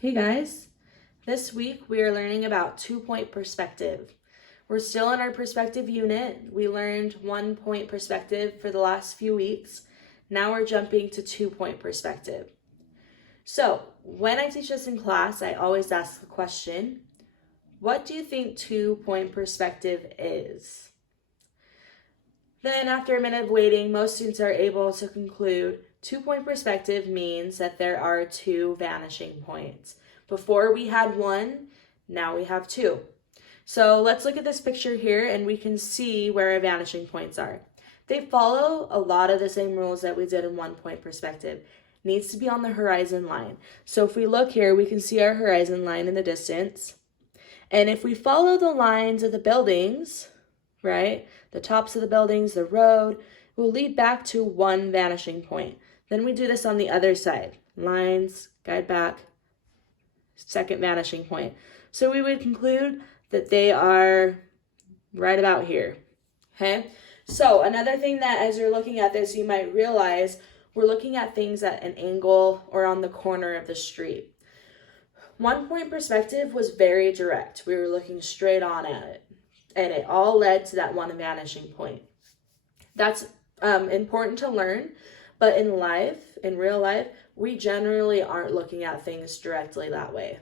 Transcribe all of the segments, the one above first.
Hey guys, this week we are learning about 2-point perspective. We're still in our perspective unit. We learned 1-point perspective for the last few weeks. Now we're jumping to 2-point perspective. So when I teach this in class, I always ask the question, what do you think 2-point perspective is? Then after a minute of waiting, most students are able to conclude 2-point perspective means that there are 2 vanishing points. Before we had 1, now we have 2. So let's look at this picture here and we can see where our vanishing points are. They follow a lot of the same rules that we did in 1-point perspective. Needs to be on the horizon line. So if we look here, we can see our horizon line in the distance. And if we follow the lines of the buildings, right, the tops of the buildings, the road, will lead back to 1 vanishing point. Then we do this on the other side. Lines, guide back, 2nd vanishing point. So we would conclude that they are right about here, okay? So another thing that as you're looking at this, you might realize we're looking at things at an angle or on the corner of the street. 1-point perspective was very direct. We were looking straight on at it, and it all led to that 1 vanishing point. That's important to learn, but in real life, we generally aren't looking at things directly that way.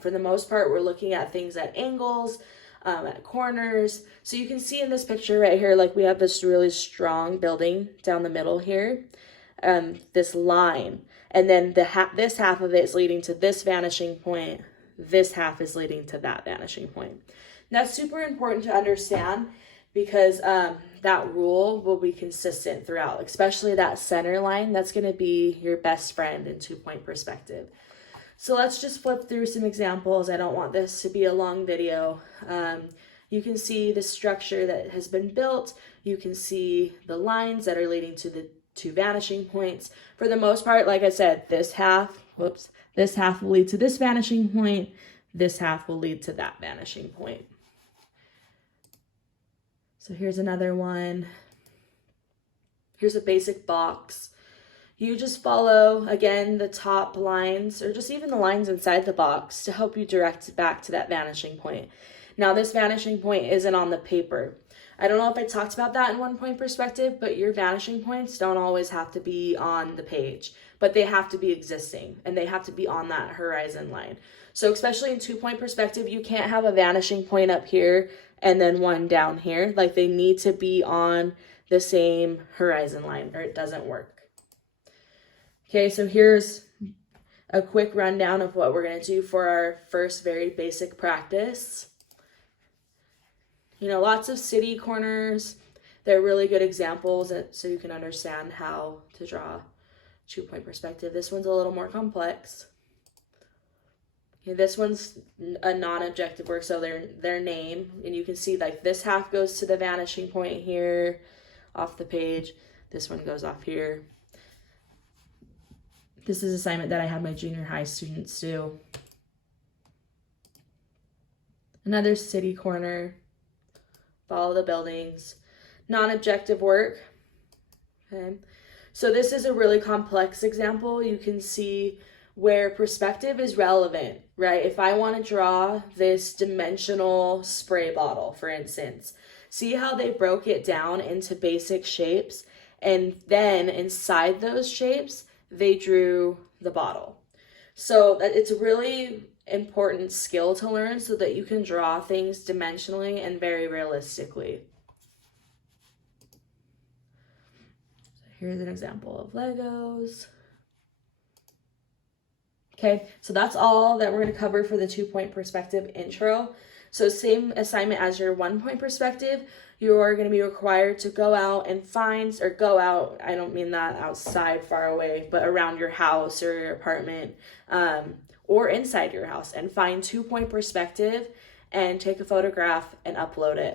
For the most part, we're looking at things at angles, at corners. So you can see in this picture right here, like we have this really strong building down the middle here, this line. And then this half of it is leading to this vanishing point. This half is leading to that vanishing point. And that's super important to understand because that rule will be consistent throughout, especially that center line. That's going to be your best friend in 2-point perspective. So let's just flip through some examples. I don't want this to be a long video. You can see the structure that has been built. You can see the lines that are leading to the 2 vanishing points. For the most part, like I said, this half will lead to this vanishing point. This half will lead to that vanishing point. So here's another one. Here's a basic box. You just follow, again, the top lines or just even the lines inside the box to help you direct it back to that vanishing point. Now, this vanishing point isn't on the paper. I don't know if I talked about that in 1-point perspective, but your vanishing points don't always have to be on the page, but they have to be existing and they have to be on that horizon line. So especially in 2-point perspective, you can't have a vanishing point up here and then one down here. Like they need to be on the same horizon line or it doesn't work. Okay, so here's a quick rundown of what we're going to do for our first very basic practice. You know, lots of city corners. They're really good examples so you can understand how to draw 2-point perspective. This one's a little more complex. Okay, this one's a non-objective work, so their name. And you can see like this half goes to the vanishing point here off the page. This one goes off here. This is an assignment that I had my junior high students do. Another city corner. Follow the buildings. Non-objective work. Okay. So this is a really complex example. You can see where perspective is relevant, right? If I want to draw this dimensional spray bottle, for instance, see how they broke it down into basic shapes, and then inside those shapes, they drew the bottle. So it's a really important skill to learn so that you can draw things dimensionally and very realistically. So here's an example of Legos. Okay, so that's all that we're going to cover for the 2-point perspective intro. So same assignment as your 1-point perspective, you are going to be required to go out and find, or go out, I don't mean that outside far away, but around your house or your apartment, or inside your house, and find 2-point perspective and take a photograph and upload it.